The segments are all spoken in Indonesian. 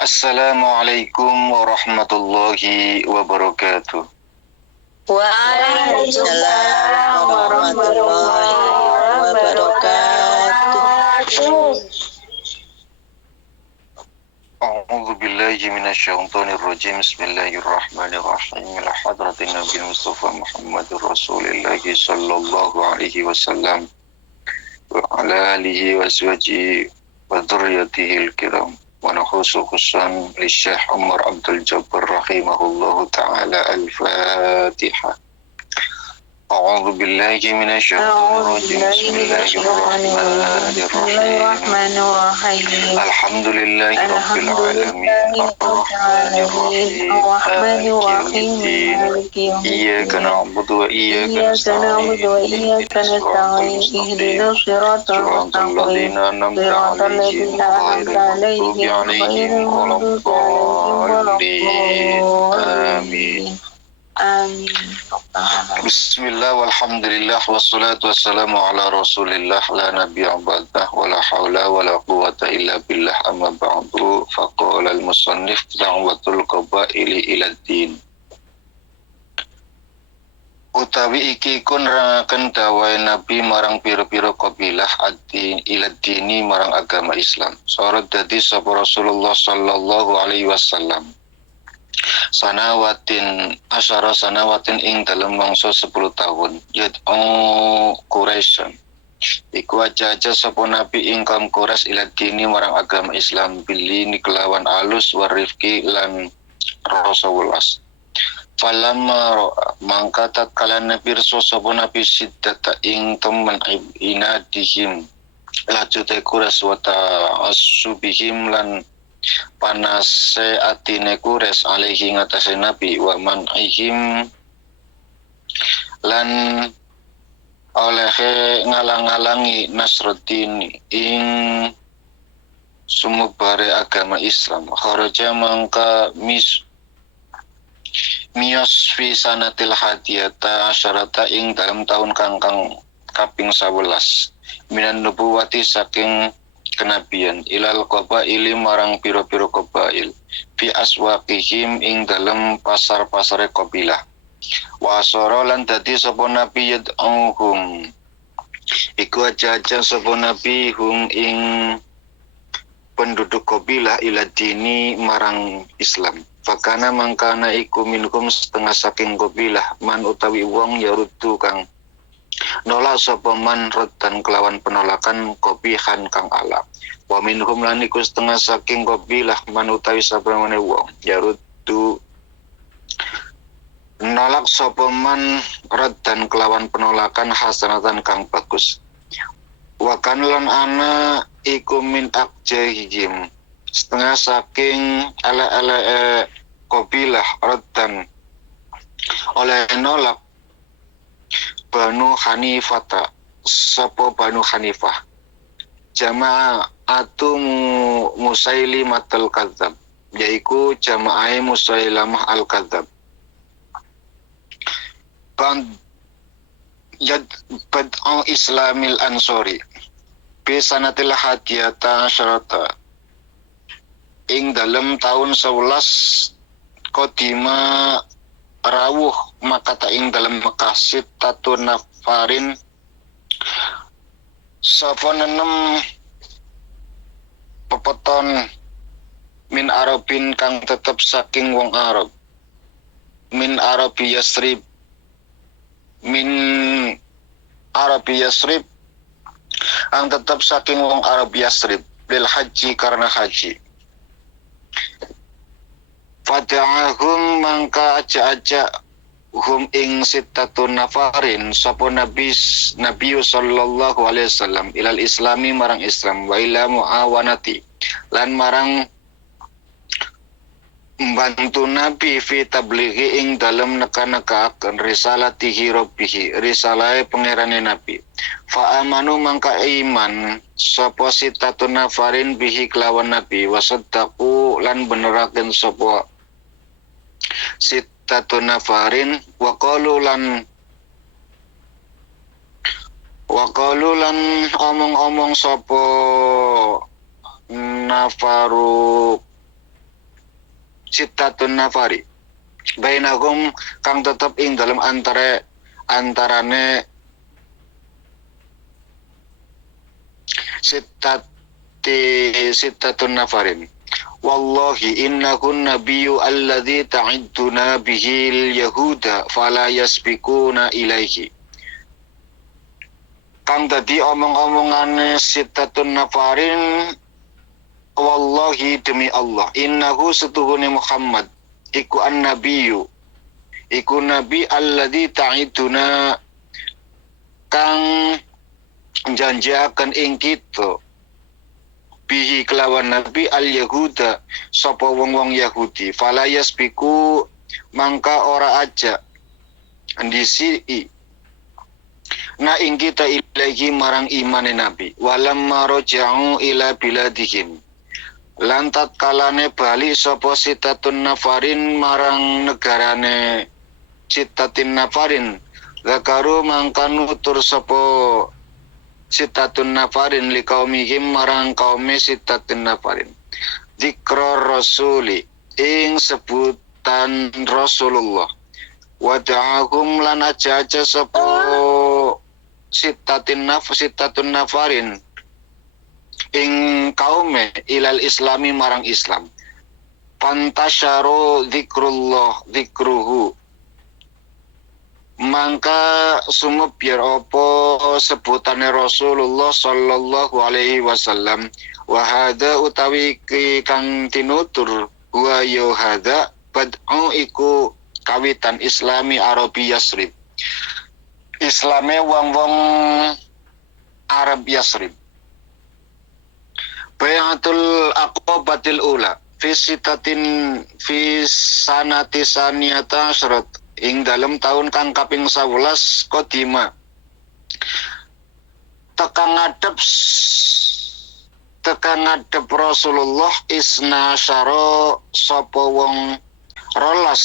Assalamualaikum warahmatullahi wabarakatuh. Waalaikumsalam warahmatullahi wabarakatuh. A'udzu billahi minasyaitonir rajim. Bismillahirrahmanirrahim. Ila hadratin Nabi Mustafa Muhammadur Rasulillah sallallahu alaihi wasallam wa ala alihi wa sahbihi wa dzurriyyatihil kiram. Wa nakhusu khususan li Syekh Umar Abdul Jabbar rahimahullahu taala. Al-Fatihah. أعوذ بالله من الشيطان الرجيم. بسم الله الرحمن الرحيم. الحمد لله رب العالمين الرحمن الرحيم مالك يوم الدين إياك نعبد وإياك نستعين اهدنا الصراط المستقيم صراط الذين أنعمت عليهم غير المغضوب عليهم ولا الضالين آمين. Bismillah walhamdulillah wassalatu wassalamu ala rasulillah la nabiyya ba'dah wa la hawla wa la quwwata illa billah amma ba'du faqala al-musannif da'watul qabaili ila din. Utawi iki kun rangaken dawai nabi marang pira-pira kabilah ad-din ila dini marang agama Islam. Sorot dadi sapa Rasulullah sallallahu alaihi wasallam asyara sanawatin ing dalam mangsa 10 tahun Quraisy iku aja sapa nabi ing kaum Quraisy ila dini marang agama Islam bili kelawan alus warifki lan rasa welas. Falamma mangka tatkala pirsa sapa nabi siddata ing temen inadihim lajute Quraisy wa ta'assubihim lan panase atine Quraisy alaihi ngatasi nabi wa man aihim lan olehe ngalang-alangi Nasruddin ing sumubare agama Islam. Kharaja mangka miyos fi sanatil hadiyata asyarata ing dalam tahun kang kaping 11 minan nubuwati saking kenabian ilal qabaili marang piro-piro qabail fi aswaqihim ing dalem pasar-pasare kabilah wa asara lan dadi sapa nabi yad'uhum iku aja sapa nabi hum ing penduduk kabilah ila dini marang Islam. Fakana mangkana iku minkum setengah saking kabilah man utawi wong yarudu kang nolak sapa man raddan kelawan penolakan kopihan kang ala. Wa minhum lan iku setengah saking kabilah man utawi sapramane wong yarudu nolak sapa man raddan kelawan penolakan hasanatan kang bagus. Wa kan lan ana iku min akjahihim setengah saking ala kabilah raddan oleh nolak Banu Hanifata sapa Banu Hanifah jama'atu Musailimatul Kadzab yaiku jama'ai Musailamah al-Kadzab bad'u Islamil Ansori bi sanatil hadiyata syarata ing dalem tahun 11 kodima rawuh makata ing dalam Mekah sitatun nafarin sapa nenem pepeton min Arabin kang tetep saking wong Arab min Arabi Yasrib ang tetep saking wong Arab Yasrib lil haji karena haji. Fada'ahum mangka aja hum ing sittatun nafarin sapa nabi sallallahu alaihi wasallam ilal islami marang Islam wa ila muawanati lan marang membantu nabi fi tablighi ing dalem neka-nekaaken risalatihi rabbih risalahe pangerane nabi. Fa amanu mangka iman sapa sittatun nafarin bihi kelawan nabi wasaddaqu lan beneraken sapa sittatun nafarin wa qalu lan omong-omong sapa nafaru sittatun nafari bainahum kang tetep ing dalam antarane sittatun nafarin. Wallahi innahun nabiyyu alladzi ta'idduna bihil yahuda fala yasbikuna ilaihi. Kang tadi omong-omongane sittatun nafarin, wallahi demi Allah, innahu setuhune Muhammad iku an-nabiyyu, iku nabi alladzi ta'iduna kang janjiaken ing kita bihi kelawan nabi al-yahuda sapa wong-wong Yahudi fala yasbiku mangka ora aja ndisi na ing kita ilahi marang imane nabi walam marja'u ila biladihim lan tatkalane bali sapa sitatun nafarin marang negarane sitatin nafarin zakaru mangka nutur sapa sitatun nafarin li kaumihim marang kaum sitatun nafarin dzikra rasuli ing sebutan Rasulullah wa da'ahum lan aja sapa sitatun nafarin ing kaume ilal islami marang Islam pantasyaru dzikruhu mangka sumup biar opo sebutane Rasulullah sallallahu alaihi wasallam wa hada utawi kang tinutur wa yo hada bad'u iku kawitan islami Arabi Yasrib islame wong-wong Arab Yasrib bayatul aqabatil ula fi sanati saniyata syarat ing dalam tahun kang kaping 11 kodima tekan ngadep Rasulullah isna syara sapa wong rolas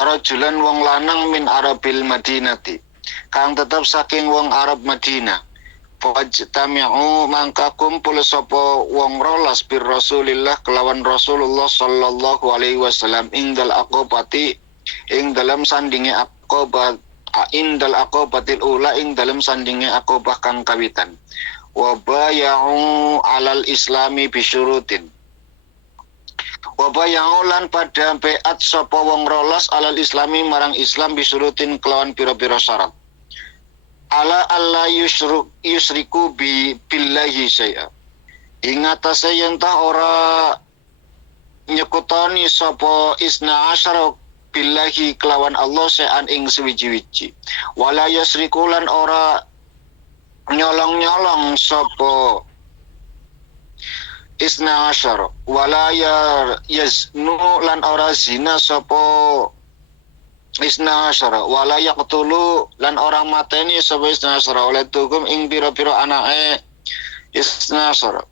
rajulan wong lanang min Arabil Madinati kang tetep saking wong Arab Madinah fajtami'u mangka kumpul sapa wong rolas bir Rasulillah kelawan Rasulullah sallallahu alaihi wasallam ing dal aqabati ing dalam sandinge aqabah indal aqabatil ula ing dalam sandinge aqabah kang kawitan wa bay'u alal islami bisyurutin wa bay'u lan pada beat sapa wong rolas alal islami marang Islam bisyurutin kelawan pira-pira syarat ala alla yusriku billahi syai'a ing atase yen ta ora nyekutoni sapa isna asyara billahi kelawan Allah syai'an ing suwiji-wiji wala yusriku lan ora nyolong-nyolong sapa isna asyara wala yaznu lan ora zina sapa isna asyara wala yaqtulu lan orang mateni sapa isna asyara oleh tukum ing pira-pira anake isna asyara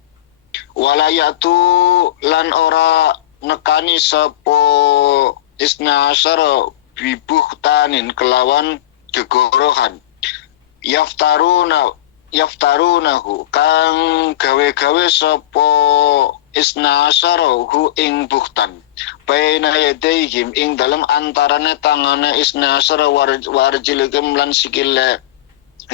wala yatu lan ora nekani sapa isna asyara bibuhtanin kelawan gegorohan yaftarunahu kang gawe-gawe sapa isna asyara hu ing buhtan baina yadaihim ing dalam antarane tangane isna asyara warjilihim lan sikile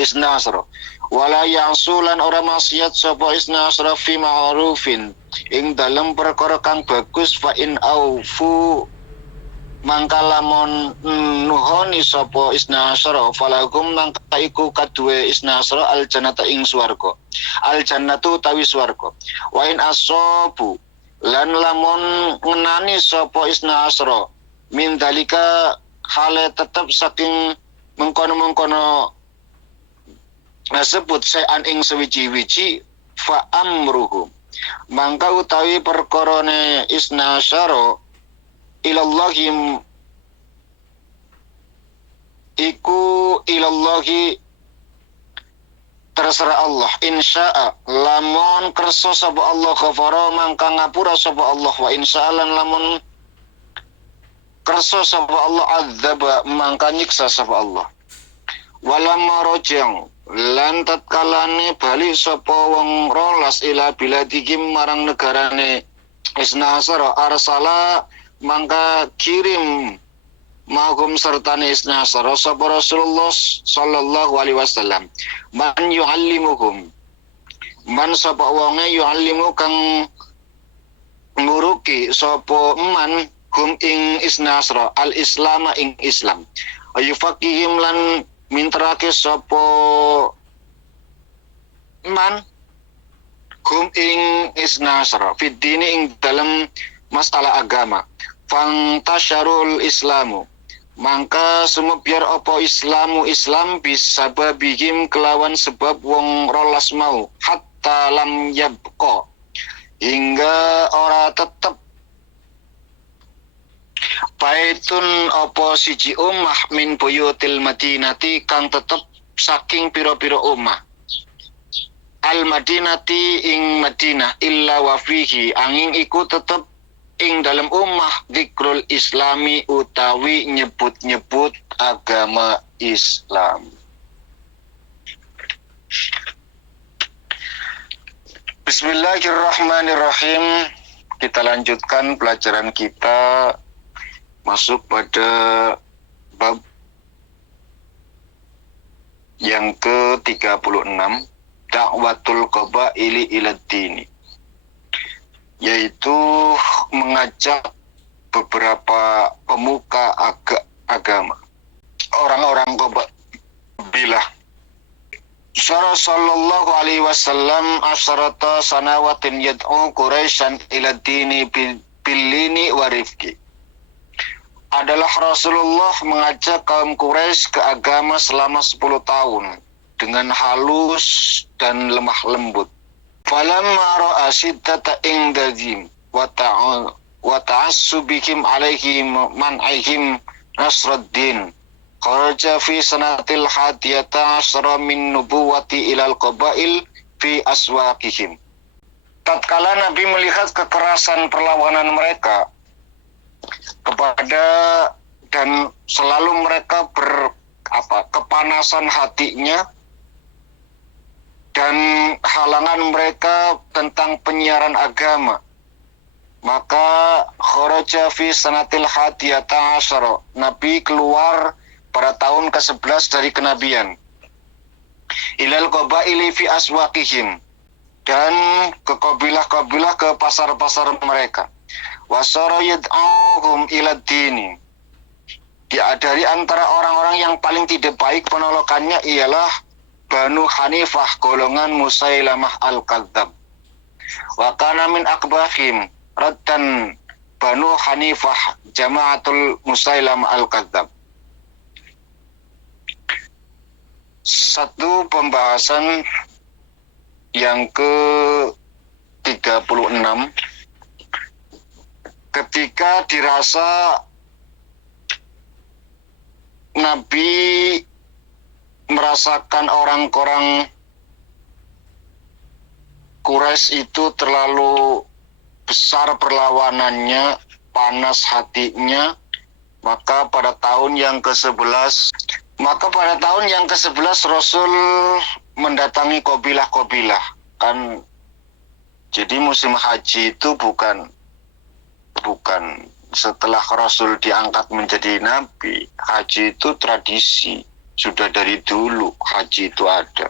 isna asyara wala ya'sulan ora maksiat sapa isna asyara fi ma'rufin ing dalam perkara kang bagus fa in aufu mangka lamun nuhoni sapa isna asyara falagum mangka iku kaduwe isna asyara al jannata ing swarga al jannatu tawi swarga wa in asabu lan lamun ngenani sapa isna asyara min dalika hale tetep saking mengkono-mengkono sebut sean ing sewiji-wiji fa amruhum mangka utawi perkorone isna asyara ilallahim iku ilallahi terserah Allah insya'a lamun kersa sapa Allah ghafara mangka ngapura sapa Allah wa insya'alan lamun kersa sapa Allah adzaba mangka nyiksa sapa Allah walamma rajang lan tatkalane bali sapa wong rolas ila biladihim marang negarane Isna asara arsala mangka kirim magum sertane isna asara sapa Rasulullah sallallahu alaihi wasallam man yuallimuhum man sapa wonge yuallimu kang nguruki sapa man hum ing isna asra al islama ing Islam ayu fakihim lan mintrake sapa man hum ing isna asra fid dini ing dalam masalah agama fang tasyarul islamu mangka sumebyar apa Islam bisa babihim kelawan sebab wong rolas mau hatta lam yabqa hingga ora tetep baitun apa siji omah min buyutil madinati kang tetep saking pira-pira omah al madinati ing Madinah illa wa fihi angin iku tetep ing dalam omah zikrul islami utawi nyebut-nyebut agama Islam. Bismillahirrahmanirrahim. Kita lanjutkan pelajaran kita masuk pada bab yang ke-36 Da'watul qabaili ilad dini, yaitu mengajak beberapa pemuka agama orang-orang qabilah. Sallallahu alaihi wasallam asharata sanawatin yad'u Quraisyan ila dini billini wa rifqi. Adalah Rasulullah mengajak kaum Quraisy ke agama selama 10 tahun dengan halus dan lemah lembut. Falamma ra'a siddata indazim wa ta'assubihim alaihim man'ihim nasruddin kharaja fi sanatil hadiyata asyara min nubuwati ilal qabail fi aswaqihim. Tatkala Nabi melihat kekerasan perlawanan mereka kepada dan selalu mereka kepanasan hatinya dan halangan mereka tentang penyiaran agama, maka kharaja fi sanatil hadiyata asyara, Nabi keluar pada tahun ke-11 dari kenabian, ilal qabaili fi aswaqihim, dan ke kabilah-kabilah ke pasar-pasar mereka, wasara yad'uhum ilad dini. Dari antara orang-orang yang paling tidak baik penolakannya ialah Banu Hanifah, golongan Musailamah al-Kadzab. Wa kana min akbahim raddan Banu Hanifah jama'atul Musailamah al-Kadzab. Satu pembahasan yang ke-36, ketika dirasa Nabi merasakan orang-orang Quraisy itu terlalu besar perlawanannya, panas hatinya, maka pada tahun yang ke-11 Rasul mendatangi kabilah-kabilah. Kan jadi musim haji itu bukan setelah Rasul diangkat menjadi nabi. Haji itu tradisi, sudah dari dulu haji itu ada.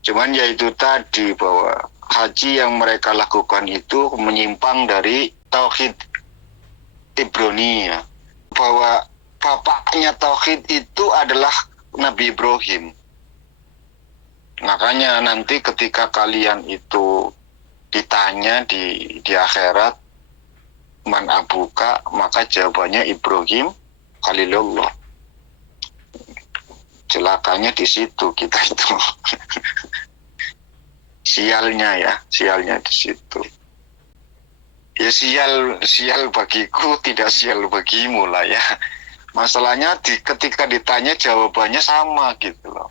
Cuman ya itu tadi, bahwa haji yang mereka lakukan itu menyimpang dari tauhid Ibroniyah, bahwa bapaknya tauhid itu adalah Nabi Ibrahim. Makanya nanti ketika kalian itu ditanya di akhirat, man abuka, maka jawabannya Ibrahim Khalilullah. Celakanya di situ kita itu. Sialnya di situ. Ya sial bagiku, tidak sial bagimu lah ya. Masalahnya ketika ditanya jawabannya sama gitu loh.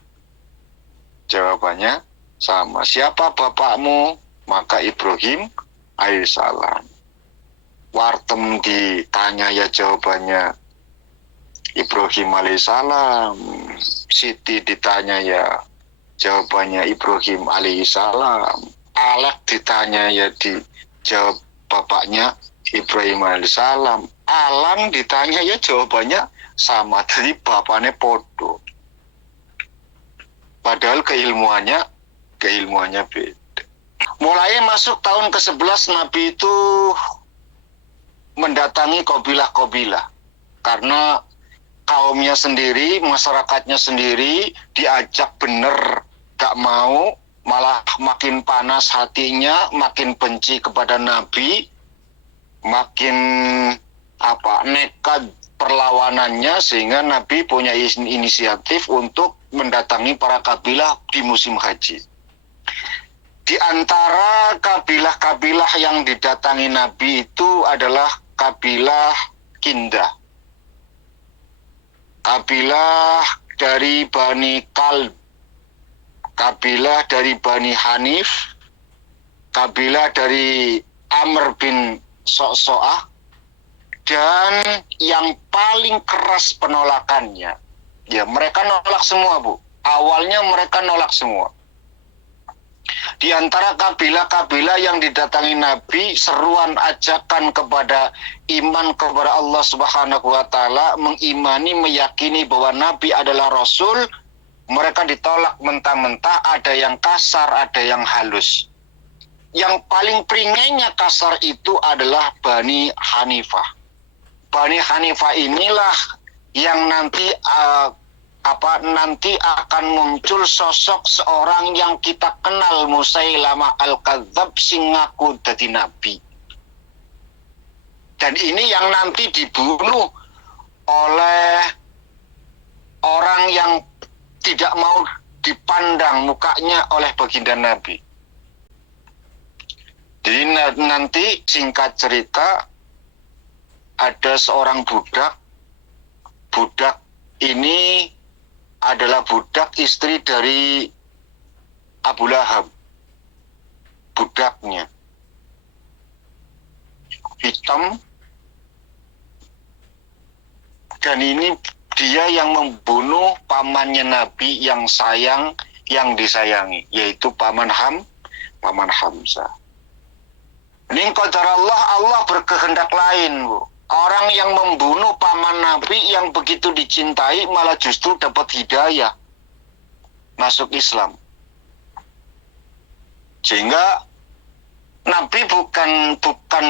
Jawabannya sama. Siapa bapakmu? Maka Ibrahim alaihissalam. Wartem ditanya ya jawabannya Ibrahim alaihissalam. Siti ditanya ya jawabannya Ibrahim alaihissalam. Alek ditanya ya dijawab bapaknya Ibrahim alaihissalam. Alang ditanya ya jawabannya sama, jadi bapaknya podo. Padahal keilmuannya beda. Mulai masuk tahun ke-11 Nabi itu mendatangi kabilah-kabilah karena kaumnya sendiri, masyarakatnya sendiri diajak bener gak mau, malah makin panas hatinya, makin benci kepada Nabi, makin nekat perlawanannya, sehingga Nabi punya inisiatif untuk mendatangi para kabilah di musim haji. Di antara kabilah-kabilah yang didatangi Nabi itu adalah kabilah Kindah, kabilah dari Bani Kalb, kabilah dari Bani Hanif, kabilah dari Amr bin So'so'ah, dan yang paling keras penolakannya, ya mereka nolak semua, Bu. Awalnya mereka nolak semua. Di antara kabilah-kabilah yang didatangi Nabi, seruan ajakan kepada iman kepada Allah Subhanahu wa taala, mengimani, meyakini bahwa Nabi adalah Rasul, mereka ditolak mentah-mentah, ada yang kasar, ada yang halus. Yang paling peringainya kasar itu adalah Bani Hanifah. Bani Hanifah inilah yang nanti nanti akan muncul sosok seorang yang kita kenal, Musailamah Al-Kadzab, sing ngaku dadi nabi. Dan ini yang nanti dibunuh oleh orang yang tidak mau dipandang mukanya oleh baginda Nabi. Jadi nanti singkat cerita, ada seorang budak ini adalah budak istri dari Abu Lahab, budaknya hitam, dan ini dia yang membunuh pamannya Nabi yang sayang, yang disayangi, yaitu paman Hamzah. Ini qadar Allah berkehendak lain, Bu. Orang yang membunuh paman Nabi yang begitu dicintai malah justru dapat hidayah, masuk Islam. Sehingga Nabi bukan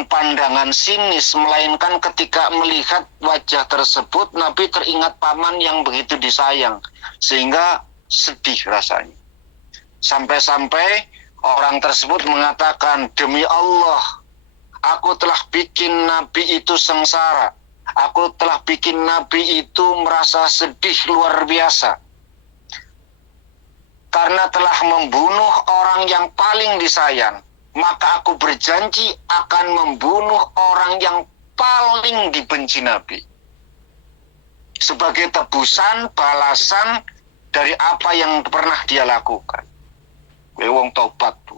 pandangan sinis, melainkan ketika melihat wajah tersebut, Nabi teringat paman yang begitu disayang, sehingga sedih rasanya. Sampai-sampai orang tersebut mengatakan, demi Allah, aku telah bikin Nabi itu sengsara. Aku telah bikin Nabi itu merasa sedih luar biasa. Karena telah membunuh orang yang paling disayang, maka aku berjanji akan membunuh orang yang paling dibenci Nabi. Sebagai tebusan, balasan dari apa yang pernah dia lakukan. Wong taubat, Bu.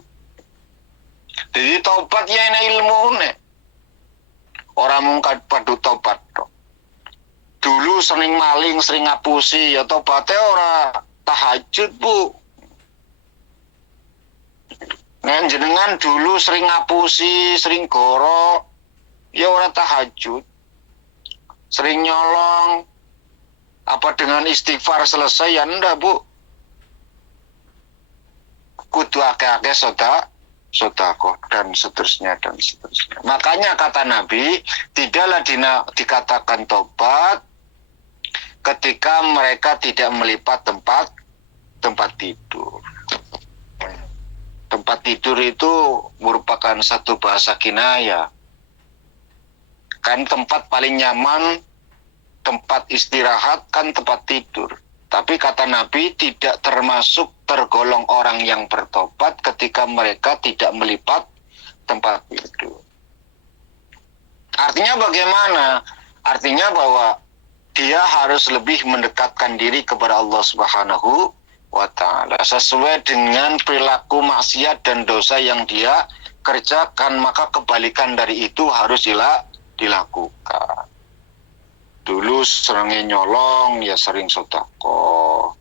Jadi taubat ya ini ilmu ne. Orang mungkin padu taubat dok. Dulu sering maling, sering ngapusi, ya taubatnya orang tahajud, Bu. Nah, jenengan dulu sering ngapusi, sering gorok, ya orang tahajud. Sering nyolong, apa dengan istighfar selesai, ya enggak, Bu. Kudu akeh-akeh sodako dan seterusnya. Makanya kata Nabi, tidaklah dikatakan tobat ketika mereka tidak melipat tempat tidur. Tempat tidur itu merupakan satu bahasa kinaya. Kan tempat paling nyaman, tempat istirahat kan tempat tidur. Tapi kata Nabi tidak termasuk tergolong orang yang bertobat ketika mereka tidak melipat tempat tidur. Artinya bagaimana? Artinya bahwa dia harus lebih mendekatkan diri kepada Allah Subhanahu wa ta'ala sesuai dengan perilaku maksiat dan dosa yang dia kerjakan, maka kebalikan dari itu harus dilakukan. Dulu seringnya nyolong, ya sering sedekah.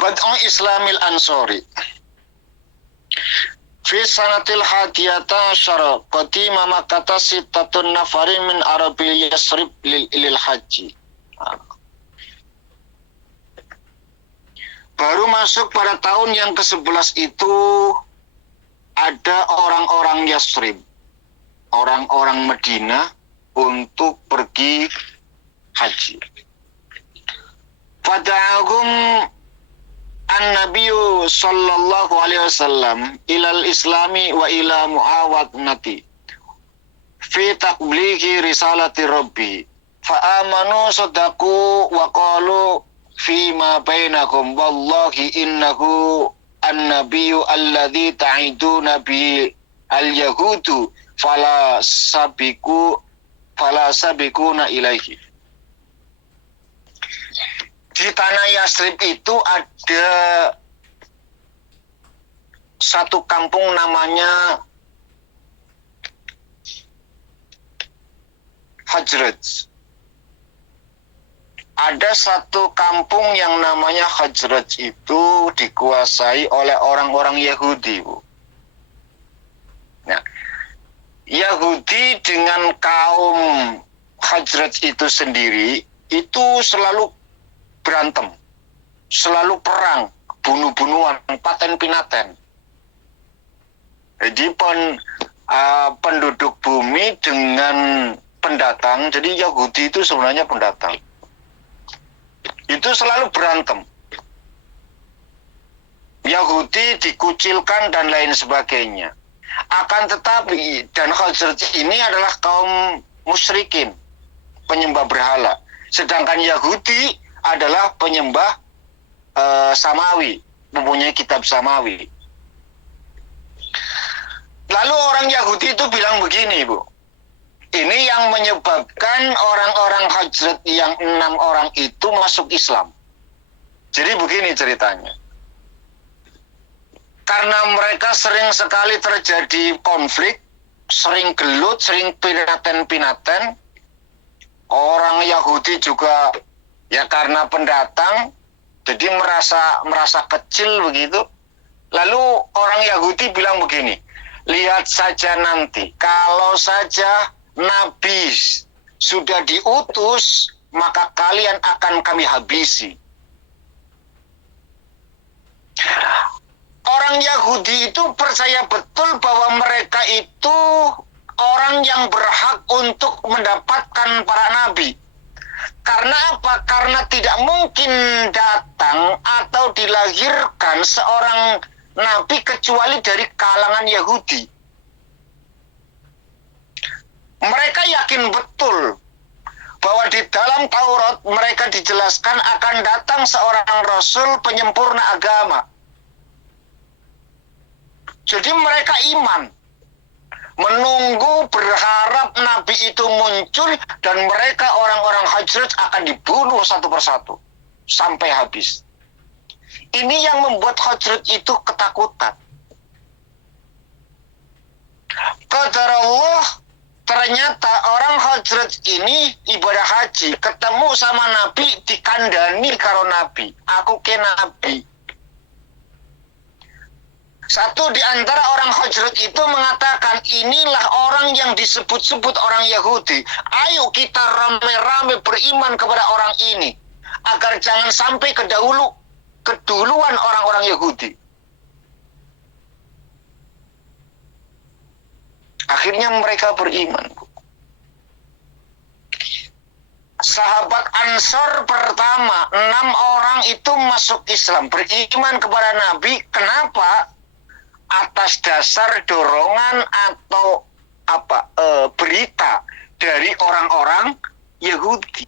Bad'u Islamil Ansori. Fi sanatil hadiyata asyara qadima Makkah sittatun nafarin min Arabil Yasrib lil haji. Baru masuk pada tahun yang ke-11 itu ada orang-orang Yasrib, orang-orang Medina untuk pergi haji. Fada'ahum an-nabiyyu sallallahu alaihi wasallam ilal islami wa ila muawadnati fi taqblighi risalati rabbi fa amanu sadaqu wa qalu fi ma bainakum wallahi innahu an-nabiyyu alladhi ta'iduna bi al-yahudu fala sabikuna ilaihi. Di tanah Yasrib itu ada satu kampung namanya Hajraj. Ada satu kampung yang namanya Hajraj itu dikuasai oleh orang-orang Yahudi, Bu. Nah, Yahudi dengan kaum Hajraj itu sendiri itu selalu berantem, selalu perang, bunuh-bunuhan, paten pinaten. Jadi penduduk bumi dengan pendatang, jadi Yahudi itu sebenarnya pendatang. Itu selalu berantem. Yahudi dikucilkan dan lain sebagainya. Akan tetapi, dan Hajraj ini adalah kaum musyrikin, penyembah berhala. Sedangkan Yahudi adalah penyembah Samawi, mempunyai kitab Samawi. Lalu orang Yahudi itu bilang begini, Bu. Ini yang menyebabkan orang-orang Hajraj yang 6 orang itu masuk Islam. Jadi begini ceritanya. Karena mereka sering sekali terjadi konflik, sering gelut, sering pinaten-pinaten. Orang Yahudi juga ya karena pendatang, jadi merasa kecil begitu. Lalu orang Yahudi bilang begini, lihat saja nanti, kalau saja Nabi sudah diutus, maka kalian akan kami habisi. Orang Yahudi itu percaya betul bahwa mereka itu orang yang berhak untuk mendapatkan para nabi. Karena apa? Karena tidak mungkin datang atau dilahirkan seorang nabi kecuali dari kalangan Yahudi. Mereka yakin betul bahwa di dalam Taurat mereka dijelaskan akan datang seorang rasul penyempurna agama. Jadi mereka iman, menunggu, berharap nabi itu muncul dan mereka orang-orang Hajraj akan dibunuh satu persatu sampai habis. Ini yang membuat Hajraj itu ketakutan. Qadar Allah, ternyata orang Hajraj ini ibadah haji, ketemu sama Nabi, dikandani karo Nabi. Aku ke Nabi. Satu di antara orang Hajraj itu mengatakan, inilah orang yang disebut-sebut orang Yahudi. Ayo kita rame-rame beriman kepada orang ini, agar jangan sampai keduluan orang-orang Yahudi. Akhirnya mereka beriman. Sahabat Ansor pertama, 6 orang itu masuk Islam, beriman kepada Nabi. Kenapa? Atas dasar dorongan atau berita dari orang-orang Yahudi.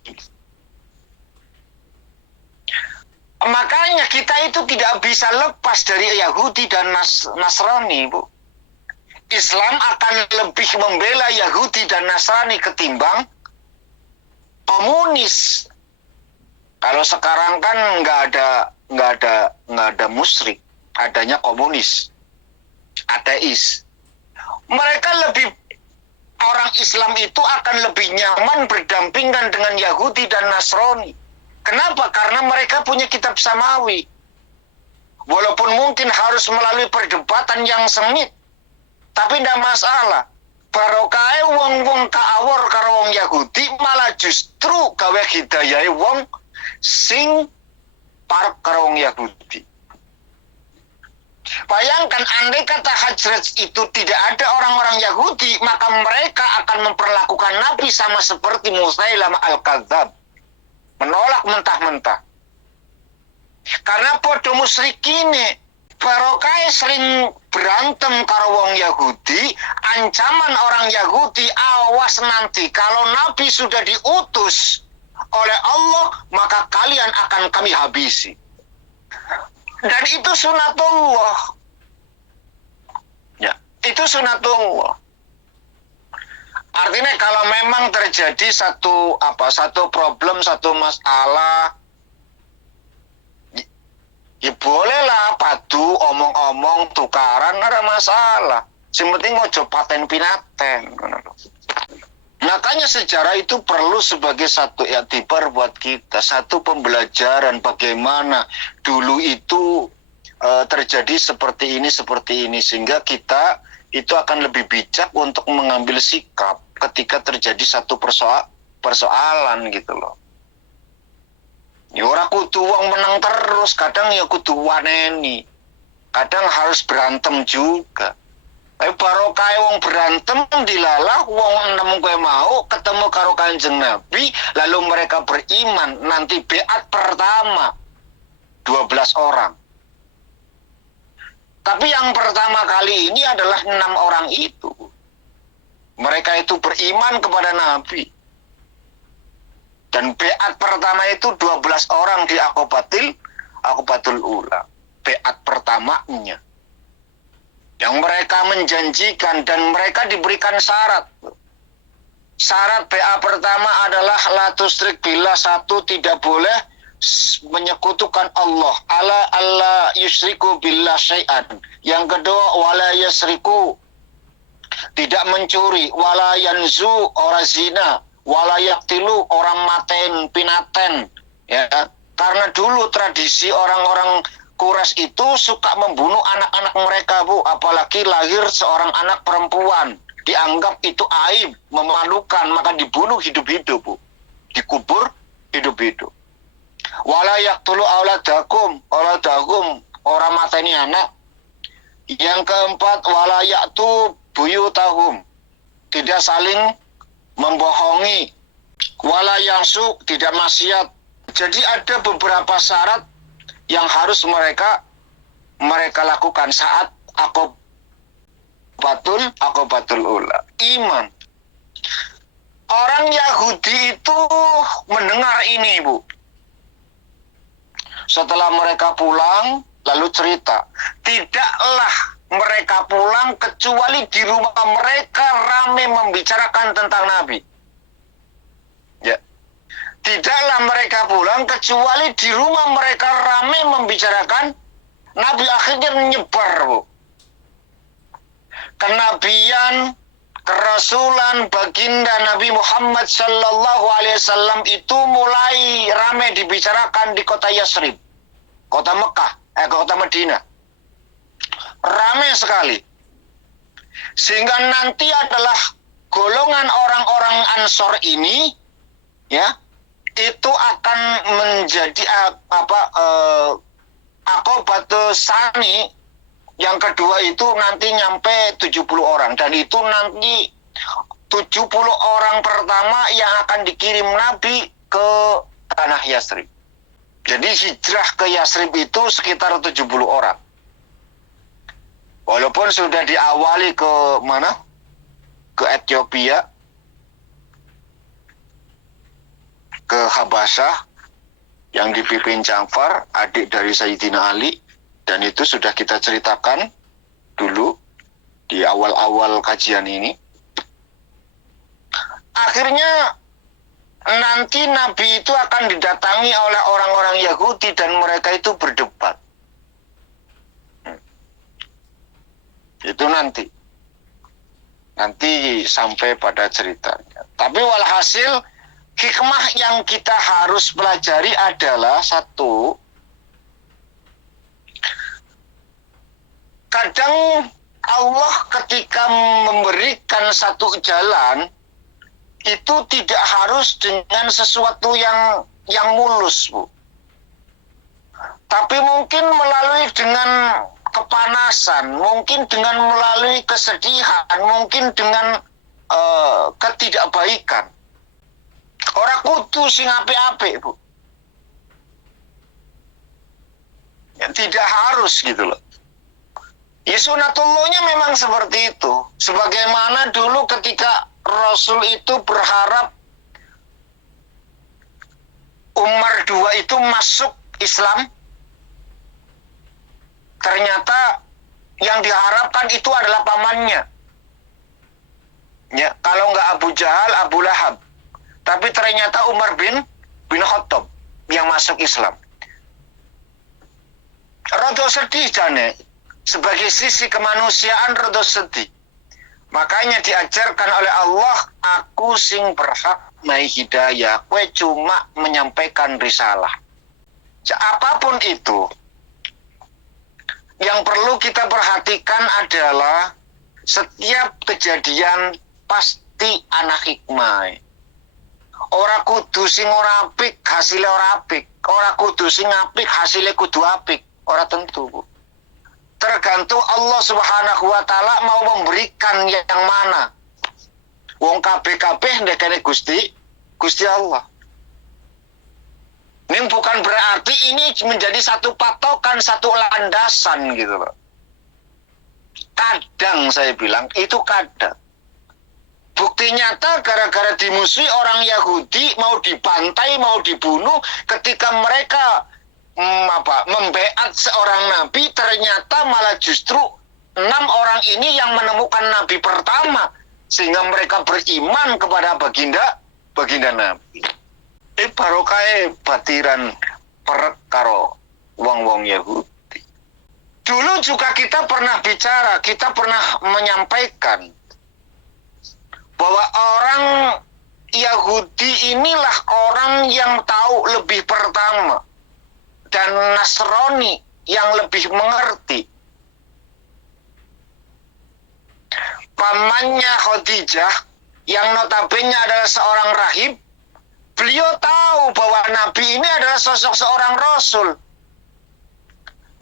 Makanya kita itu tidak bisa lepas dari Yahudi dan Nasrani, Bu. Islam akan lebih membela Yahudi dan Nasrani ketimbang komunis. Kalau sekarang kan nggak ada musyrik, adanya komunis, ateis. Mereka orang Islam itu akan lebih nyaman berdampingan dengan Yahudi dan Nasrani. Kenapa? Karena mereka punya kitab Samawi. Walaupun mungkin harus melalui perdebatan yang sengit, Tapi ndak masalah. Barokahe wong-wong kaawor karo wong Yahudi malah justru gawe hidayahe wong sing parek karo wong Yahudi. Bayangkan andai kata Hajraj itu tidak ada orang-orang Yahudi, maka mereka akan memperlakukan Nabi sama seperti Musailamah al-Kadzdzab. Menolak mentah-mentah. Karena podo musyrikine Barokai sering berantem karo wong Yahudi, ancaman orang Yahudi, awas nanti kalau Nabi sudah diutus oleh Allah, maka kalian akan kami habisi. Dan itu sunatullah. Ya, itu sunatullah. Artinya kalau memang terjadi satu problem, satu masalah, ya bolehlah padu, omong-omong, tukaran, nggak ada masalah. Yang penting ojo paten pinaten. Makanya sejarah itu perlu sebagai satu iktibar buat kita, satu pembelajaran bagaimana dulu itu terjadi seperti ini, sehingga kita itu akan lebih bijak untuk mengambil sikap ketika terjadi satu persoalan gitu loh. Ya ora kudu wong menang terus, kadang ya kudu waneni. Kadang harus berantem juga. Tapi barokah wong berantem dilalah wong enem kowe mau ketemu karo Kanjeng Nabi, lalu mereka beriman, nanti beat pertama 12 orang. Tapi yang pertama kali ini adalah 6 orang itu. Mereka itu beriman kepada Nabi. Dan beat pertama itu 12 orang di Aqobatul Ula. Beat pertamanya. Yang mereka menjanjikan dan mereka diberikan syarat. Syarat BA pertama adalah la tusyrik billah, satu, tidak boleh menyekutukan Allah. Allah yusyriku billah syai'an. Yang kedua, wala yasriku, tidak mencuri, wala yanzu, ora zina, wala yaktilu, orang maten, pinaten. Ya, karena dulu tradisi orang-orang Quraisy itu suka membunuh anak-anak mereka, Bu, apalagi lahir seorang anak perempuan. Dianggap itu aib, memalukan, maka dibunuh hidup-hidup, Bu. Dikubur hidup-hidup. Wala yaqtulu auladakum, orang mateni anak. Yang keempat, wala ya'tu buyutahum, tidak saling membohongi. Wala yangsu, tidak maksiat. Jadi ada beberapa syarat yang harus mereka lakukan saat Aqobatul Ula. Iman. Orang Yahudi itu mendengar ini, Bu. Setelah mereka pulang, lalu cerita. Tidaklah mereka pulang kecuali di rumah mereka ramai membicarakan tentang Nabi. Ya. Tidaklah mereka pulang kecuali di rumah mereka ramai membicarakan Nabi. Akhirnya menyebar, Bu. Kenabian, kerasulan baginda Nabi Muhammad sallallahu alaihi wasallam itu mulai ramai dibicarakan di kota Yasrib, kota Mekah, kota Madinah. Ramai sekali. Sehingga nanti adalah golongan orang-orang Ansor ini, ya, itu akan menjadi Aqobatul Tsani. Yang kedua itu nanti nyampe 70 orang. Dan itu nanti 70 orang pertama yang akan dikirim Nabi ke tanah Yasrib. Jadi hijrah ke Yasrib itu sekitar 70 orang. Walaupun sudah diawali ke mana? Ke Ethiopia, ke Habasyah, yang dipimpin Ja'far, adik dari Sayyidina Ali. Dan itu sudah kita ceritakan dulu di awal-awal kajian ini. Akhirnya nanti Nabi itu akan didatangi oleh orang-orang Yahudi dan mereka itu berdebat. Itu nanti sampai pada ceritanya. Tapi walhasil hikmah yang kita harus pelajari adalah satu, kadang Allah ketika memberikan satu jalan itu tidak harus dengan sesuatu yang mulus, Bu. Tapi mungkin melalui dengan kepanasan, mungkin dengan melalui kesedihan, mungkin dengan ketidakbaikan. Orang kudu sing apik-apik, Bu. Ya, tidak harus gitu loh. Ya sunatullahnya memang seperti itu. Sebagaimana dulu ketika Rasul itu berharap Umar II itu masuk Islam, ternyata yang diharapkan itu adalah pamannya. Ya, kalau nggak Abu Jahal, Abu Lahab. Tapi ternyata Umar bin Khattab yang masuk Islam. Rodo sedih jane. Sebagai sisi kemanusiaan rodo sedih. Makanya diajarkan oleh Allah, aku sing berhak mai hidayah, kue cuma menyampaikan risalah. Apapun itu, yang perlu kita perhatikan adalah setiap kejadian pasti ana hikmah. Ora kudu sing ora apik hasilnya ora apik, ora kudu sing apik hasilnya kudu apik, ora tentu, Bu. Tergantung Allah Subhanahu wa taala mau memberikan yang mana. Wong kabeh-kabeh ndekane Gusti Allah. Ini bukan berarti ini menjadi satu patokan, satu landasan gitu loh. Kadang saya bilang itu kadang. Bukti nyata gara-gara dimusuhi orang Yahudi, mau dibantai, mau dibunuh, ketika mereka membeat seorang nabi, ternyata malah justru 6 orang ini yang menemukan nabi pertama, sehingga mereka beriman kepada baginda nabi. Barokah batiran perek karo wong-wong Yahudi. Dulu juga kita pernah bicara, kita pernah menyampaikan bahwa orang Yahudi inilah orang yang tahu lebih pertama, dan Nasrani yang lebih mengerti. Pamannya Khadijah yang notabene adalah seorang rahib, beliau tahu bahwa Nabi ini adalah sosok seorang Rasul.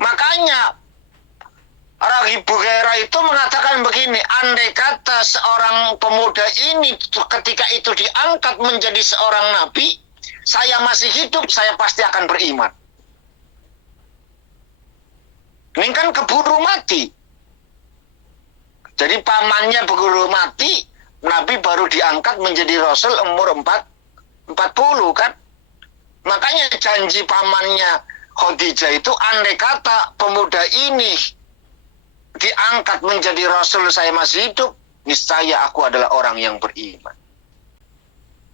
Makanya Rahib Bughairah itu mengatakan begini, andai kata seorang pemuda ini ketika itu diangkat menjadi seorang Nabi, saya masih hidup, saya pasti akan beriman. Ini kan keburu mati. Jadi pamannya keburu mati, Nabi baru diangkat menjadi Rasul umur 40 kan. Makanya janji pamannya Khadijah itu, andai kata pemuda ini diangkat menjadi Rasul, saya masih hidup, niscaya aku adalah orang yang beriman.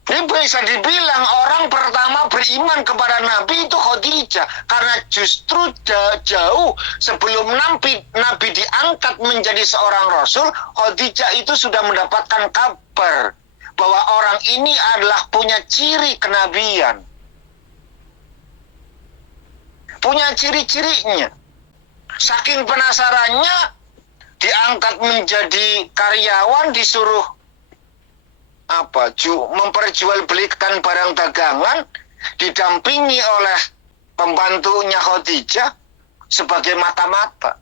Ini bisa dibilang orang pertama beriman kepada Nabi itu Khadijah, karena justru jauh sebelum Nabi diangkat menjadi seorang Rasul, Khadijah itu sudah mendapatkan kabar bahwa orang ini adalah punya ciri kenabian, punya ciri-cirinya. Saking penasarannya, diangkat menjadi karyawan, disuruh memperjualbelikan barang dagangan, didampingi oleh pembantunya Khadijah sebagai mata-mata.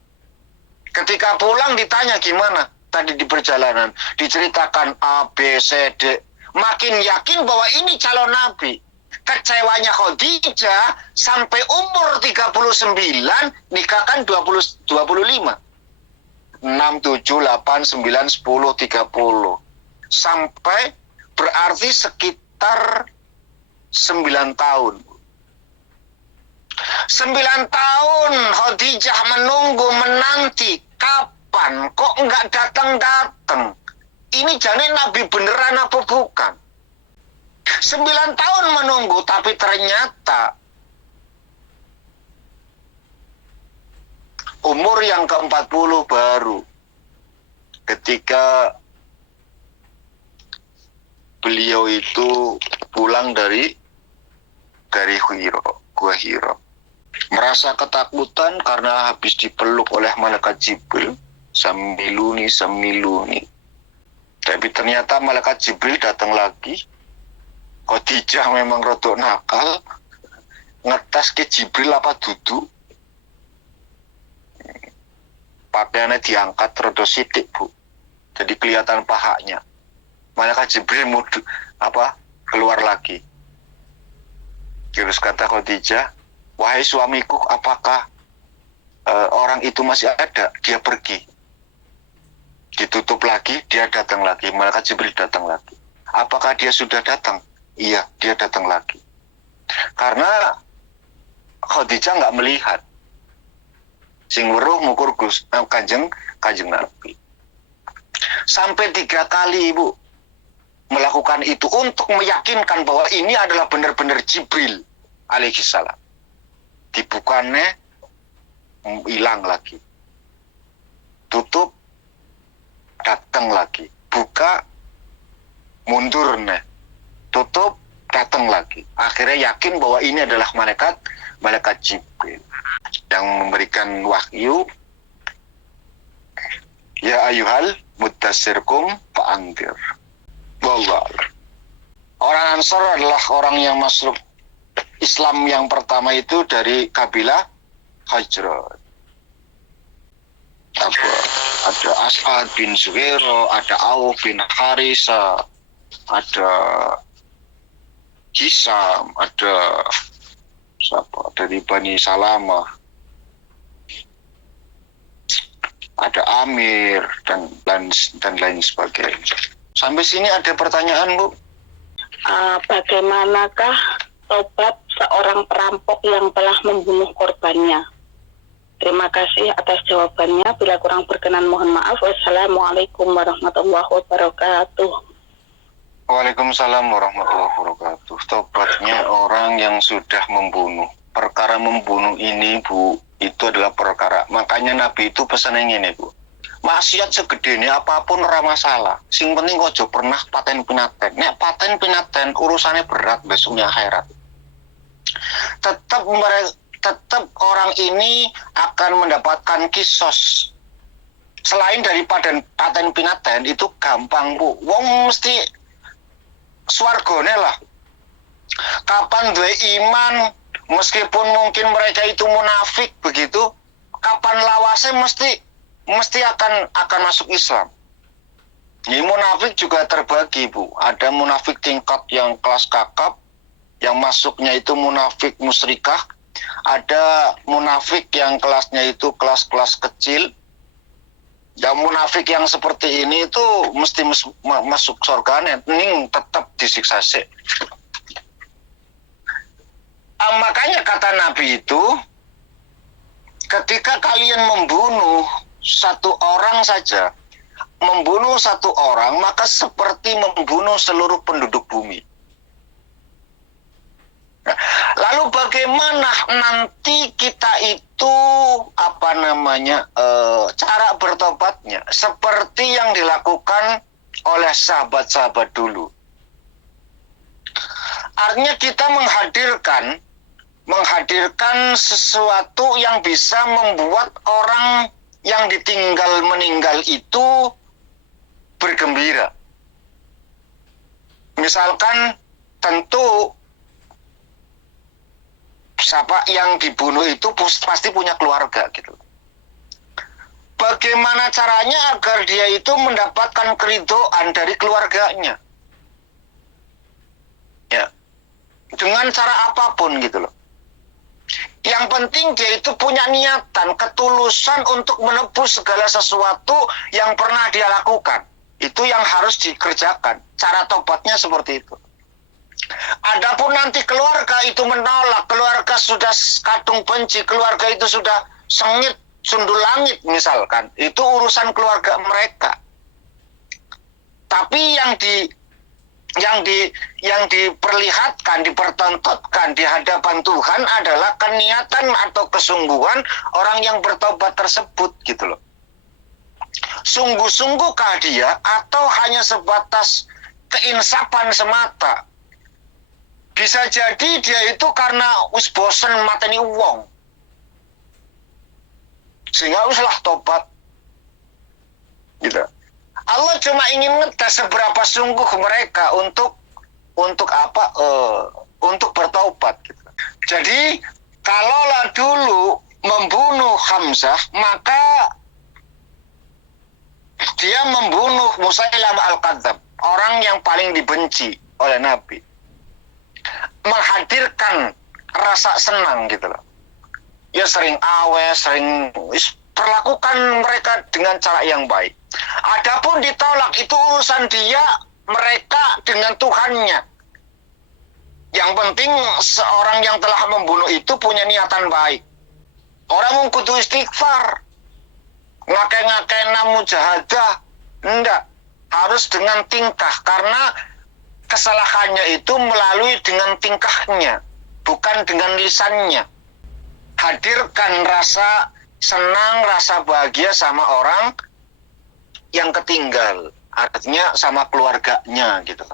Ketika pulang ditanya gimana tadi di perjalanan, diceritakan A, B, C, D. Makin yakin bahwa ini calon Nabi. Kecewanya Khadijah sampai umur 39, nikahkan 25. 6, 7, 8, 9, 10, 30. Sampai berarti sekitar 9 tahun. 9 tahun Khadijah menunggu, menanti, kapan kok nggak datang-datang. Ini jane Nabi beneran apa bukan? 9 tahun menunggu, tapi ternyata umur yang ke-40 baru ketika beliau itu pulang dari Gua Hira. Merasa ketakutan karena habis dipeluk oleh malaikat Jibril. samiluni. Tapi ternyata malaikat Jibril datang lagi. Khadijah memang rodok nakal, ngetes ke Jibril apa dudu. Pakaiannya diangkat rodok sitik, Bu. Jadi kelihatan pahanya. Malaikat Jibril keluar lagi. Terus kata Khadijah, wahai suamiku, apakah orang itu masih ada? Dia pergi. Ditutup lagi, dia datang lagi. Malaikat Jibril datang lagi. Apakah dia sudah datang? Iya, dia datang lagi. Karena Khadijah nggak melihat. Sing weruh mukur kanjeng Nabi. Sampai 3 kali, Ibu, melakukan itu untuk meyakinkan bahwa ini adalah benar-benar Jibril alaihissalam. Dibukannya hilang lagi. Tutup, datang lagi. Buka, mundur nih. Tutup, datang lagi. Akhirnya yakin bahwa ini adalah malaikat Jibril yang memberikan wahyu. Ya ayuhal mudassirkum fa'andir. Wallah. Orang Ansor adalah orang yang masuk Islam yang pertama itu dari kabilah Hajrat. Ada As'ad bin Zuhairo, ada Auf bin Harisa, ada Hisam, ada siapa dari Bani Salamah, ada Amir dan lain sebagainya. Sampai sini ada pertanyaan, Bu? Bagaimanakah tobat seorang perampok yang telah membunuh korbannya? Terima kasih atas jawabannya. Bila kurang berkenan mohon maaf. Wassalamualaikum warahmatullahi wabarakatuh. Waalaikumsalam warahmatullahi wabarakatuh. Tobatnya orang yang sudah membunuh. Perkara membunuh ini, Bu, itu adalah perkara. Makanya Nabi itu pesan yang ini, Bu. Maksiat segede ini apapun ora masalah. Sing penting ojo pernah paten pinaten. Nek paten pinaten urusannya berat besoknya akhirat. Tetap orang ini akan mendapatkan kisos. Selain daripada paten pinaten itu gampang, Bu. Wong mesti swargane lah. Kapan duwe iman, meskipun mungkin mereka itu munafik begitu, kapan lawase mesti akan masuk Islam. Ini munafik juga terbagi, Bu. Ada munafik tingkat yang kelas kakap, yang masuknya itu munafik musyrikah. Ada munafik yang kelasnya itu kelas-kelas kecil. Yang munafik yang seperti ini itu mesti masuk surganya, ning tetap disiksa sih. Makanya kata Nabi itu, ketika kalian membunuh satu orang saja, membunuh satu orang, maka seperti membunuh seluruh penduduk bumi. Nah, lalu bagaimana nanti kita itu cara bertobatnya? Seperti yang dilakukan oleh sahabat-sahabat dulu. Artinya kita menghadirkan sesuatu yang bisa membuat orang yang meninggal itu bergembira. Misalkan tentu siapa yang dibunuh itu pasti punya keluarga gitu. Bagaimana caranya agar dia itu mendapatkan keridhaan dari keluarganya? Ya, dengan cara apapun gitu loh. Yang penting dia itu punya niatan, ketulusan untuk menebus segala sesuatu yang pernah dia lakukan. Itu yang harus dikerjakan. Cara tobatnya seperti itu. Adapun nanti keluarga itu menolak, keluarga sudah kadung benci, keluarga itu sudah sengit, sundul langit misalkan. Itu urusan keluarga mereka. Tapi yang diperlihatkan, dipertontonkan di hadapan Tuhan adalah keniatan atau kesungguhan orang yang bertobat tersebut gitu loh. Sungguh-sungguhkah dia atau hanya sebatas keinsapan semata? Bisa jadi dia itu karena wis bosen mateni wong, sehingga uslah tobat. gitu. Allah cuma ingin ngetes seberapa sungguh mereka untuk apa? Untuk bertaubat. Gitu. Jadi kalaulah dulu membunuh Hamzah, maka dia membunuh Musailamah al-Kadzab, orang yang paling dibenci oleh Nabi. Menghadirkan rasa senang gitu loh. Ya sering awes, sering perlakukan mereka dengan cara yang baik. Adapun ditolak itu urusan dia, mereka dengan Tuhannya. Yang penting seorang yang telah membunuh itu punya niatan baik. Orang kudu istighfar, ngake-ngake mujahadah, enggak. Harus dengan tingkah, karena kesalahannya itu melalui dengan tingkahnya, bukan dengan lisannya. Hadirkan rasa senang, rasa bahagia sama orang yang ketinggal, artinya sama keluarganya gitu.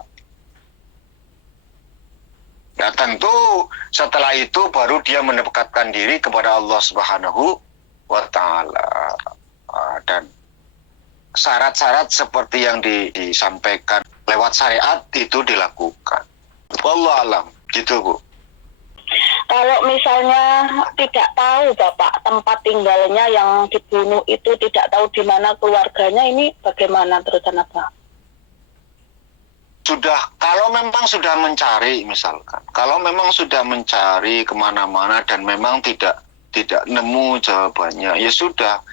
Nah tentu setelah itu baru dia mendekatkan diri kepada Allah Subhanahu wa Ta'ala. Dan syarat-syarat seperti yang disampaikan lewat syariat itu dilakukan. Wallahu alam, gitu Bu. Kalau misalnya tidak tahu Bapak tempat tinggalnya yang dibunuh itu, tidak tahu di mana keluarganya, ini bagaimana terusan apa? Kalau memang sudah mencari misalkan, kalau memang sudah mencari kemana-mana dan memang tidak nemu jawabannya, ya sudah,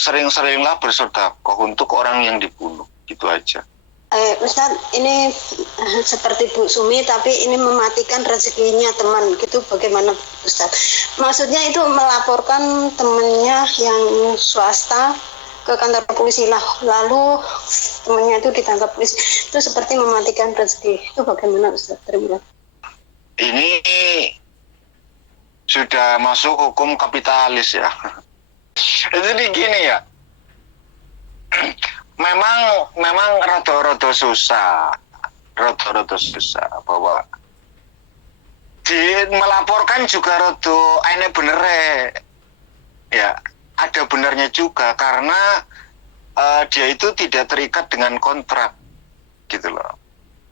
sering-seringlah bersedekah untuk orang yang dibunuh, gitu aja. Ustadz, ini seperti Bu Sumi, tapi ini mematikan rezekinya teman, gitu bagaimana Ustadz? Maksudnya itu melaporkan temannya yang swasta ke kantor polisi lah, lalu temannya itu ditangkap polisi, itu seperti mematikan rezeki, itu bagaimana Ustadz? Terima kasih. Ini sudah masuk hukum kapitalis ya. Jadi gini ya, memang rada-rada susah bahwa melaporkan juga rada ini bener ya, ada benarnya juga karena dia itu tidak terikat dengan kontrak gitu loh,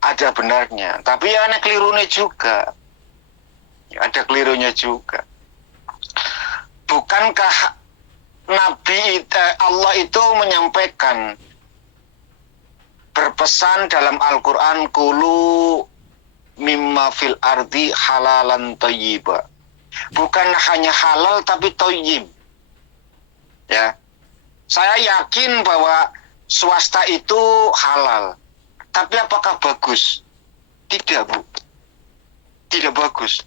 ada benarnya, tapi ya ada kelirunya juga, bukankah Allah itu menyampaikan, berpesan dalam Al-Quran, kulu mimma fil ardi halalan thayyiba. Bukan hanya halal tapi thayyib. Ya. Saya yakin bahwa swasta itu halal. Tapi apakah bagus? Tidak, Bu. Tidak bagus.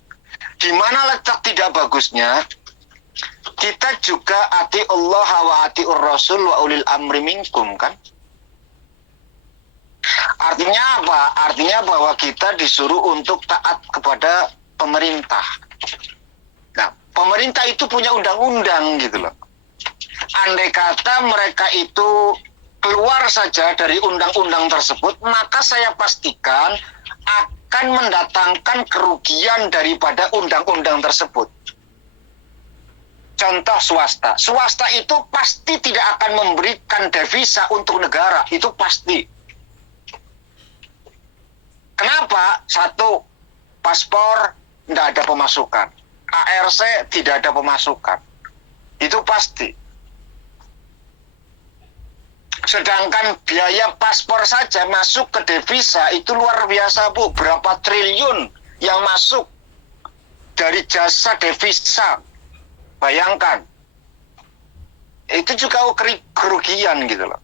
Di mana letak tidak bagusnya? Kita juga ati Allah wa atiur Rasul wa ulil amri minkum, kan? Artinya apa? Artinya bahwa kita disuruh untuk taat kepada pemerintah. Nah, pemerintah itu punya undang-undang gitu loh. Andai kata mereka itu keluar saja dari undang-undang tersebut, maka saya pastikan akan mendatangkan kerugian daripada undang-undang tersebut. Contoh swasta. Swasta itu pasti tidak akan memberikan devisa untuk negara. Itu pasti. Kenapa? Satu, paspor tidak ada pemasukan. ARC tidak ada pemasukan. Itu pasti. Sedangkan biaya paspor saja masuk ke devisa itu luar biasa, Bu. Berapa triliun yang masuk dari jasa devisa. Bayangkan, itu juga kerugian gitu loh.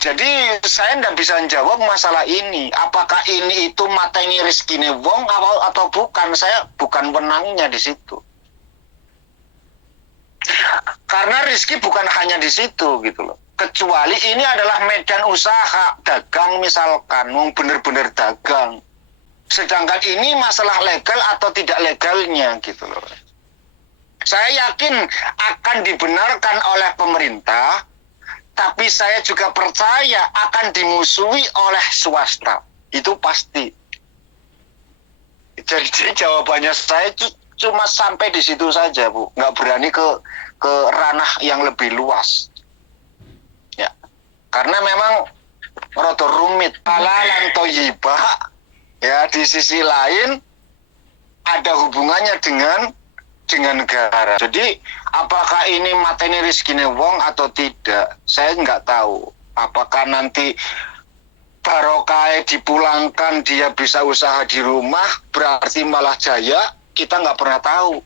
Jadi saya tidak bisa jawab masalah ini. Apakah ini itu mateni rezekine wong atau bukan? Saya bukan wenangnya di situ. Karena rezeki bukan hanya di situ gitu loh. Kecuali ini adalah medan usaha, dagang misalkan, mau bener-bener dagang. Sedangkan ini masalah legal atau tidak legalnya gitu loh. Saya yakin akan dibenarkan oleh pemerintah, tapi saya juga percaya akan dimusuhi oleh swasta. Itu pasti. Jadi jawabannya saya cuma sampai di situ saja, Bu. Nggak berani ke ke ranah yang lebih luas. Ya. Karena memang rada rumit, halalan thayyibah ya, di sisi lain ada hubungannya dengan negara. Jadi apakah ini mateni rezekine wong atau tidak? Saya nggak tahu. Apakah nanti barokah dipulangkan dia bisa usaha di rumah berarti malah jaya? Kita nggak pernah tahu.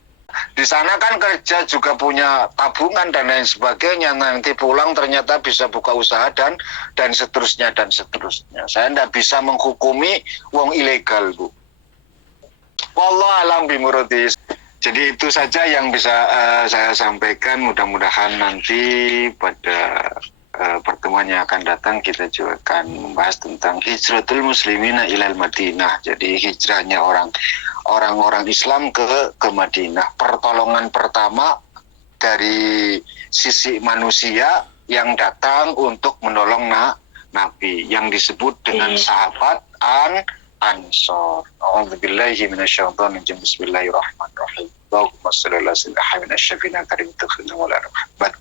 Di sana kan kerja juga punya tabungan dan lain sebagainya. Nanti pulang ternyata bisa buka usaha dan seterusnya dan seterusnya. Saya tidak bisa menghukumi wong ilegal, Bu. Wallahu alam bimuradi. Jadi itu saja yang bisa saya sampaikan. Mudah-mudahan nanti pada pertemuan yang akan datang kita juga akan membahas tentang hijratul muslimina ilal Madinah. Jadi hijrahnya orang-orang Islam ke Madinah. Pertolongan pertama dari sisi manusia yang datang untuk menolong Nabi yang disebut dengan sahabat Ansor. A'udzubillahi minasyaitonir rajim. Bismillahirrahmanirrahim. Allahumma shalli ala sayyidina minasyafina karim tukhina wa la rahmat.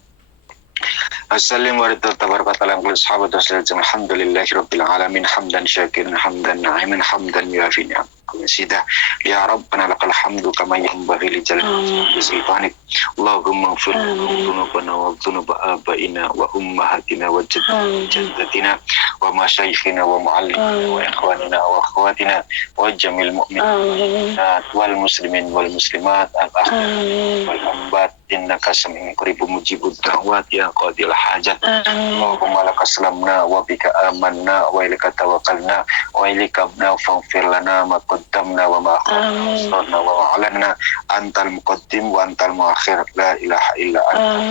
Assalamu alaikum warahmatullahi wabarakatuh. Alhamdulillahi rabbil alamin hamdan syakiran hamdan na'iman hamdan yuafi ni'amahu sidah. Ya Rabbana lakal hamdu kama yanbaghi li jalali sultanik. Allahumma ighfir dzunubana wa dzunub abaina wa ummahatina wa jaddatina wa masyayikhina wa muallimina wa ikhwanina wa akhwatina wa jamil mu'minin wal muslimin wal muslimat al-ahya wal ambat. Innaka sami'un qaribun mujibud da'wat ya qadil hajat. Allahumma lakaslamna wa bika amanna wa ilaika tawakkalna wa ilaika abna faghfir lana ma qaddamna wa ma akharna wa a'lanna antal muqaddim wa antal muakhir la ilaha illa anta.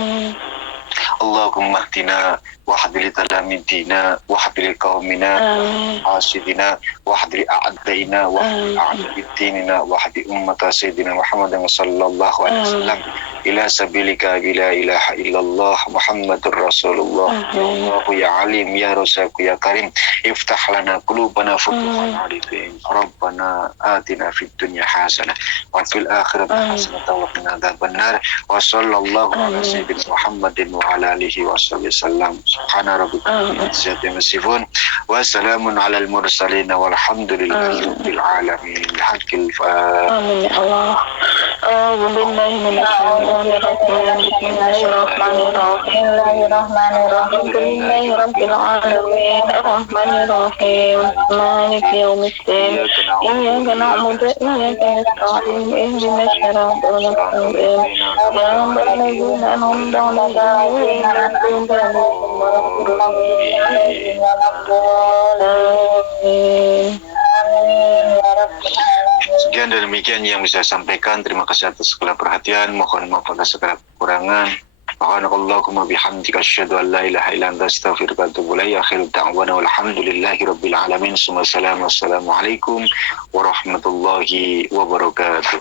Allahumma hdina wa hadli talamidina wa hadli qaumina asidina wa hadli a'daina wa hadli a'daidina wa hadli ummata sayyidina Muhammadin sallallahu alaihi wasallam ila sabilika bila ilaha illallah Muhammadur Rasulullah. Ya Allah ya Alim ya Razzaq ya Karim iftah lana qulubana futuhan arifin. Rabbana atina fid dunya hasanah wa fil akhirati hasanah wa qina adzabannar. Wa sallallahu ala sayyidina Muhammadin wa ala alihi wa sallam. Subhana rabbika rabbil izzati amma yasifun wa salamun alal mursalin walhamdulillahi rabbil alamin. Hakil Amin ya Allah. A'udzu billahi minasy Bismillahirrahmanirrahim. Alhamdulillahirabbil alamin. Arrahmanirrahim. Maliki yaumiddin. Iyyaka na'budu wa iyyaka nasta'in. Ihdinas siratal mustaqim. Siratal ladzina an'amta 'alaihim ghairil maghdubi 'alaihim waladdallin. Sekian dan demikian yang bisa saya sampaikan. Terima kasih atas segala perhatian. Mohon maaf atas segala kekurangan. Allahumma bihamdika asyhadu an la ilaha illa anta astaghfiruka wa atubu ilaik. Akhiru da'wana walhamdulillahi rabbil alamin. Assalamualaikum warahmatullahi wabarakatuh.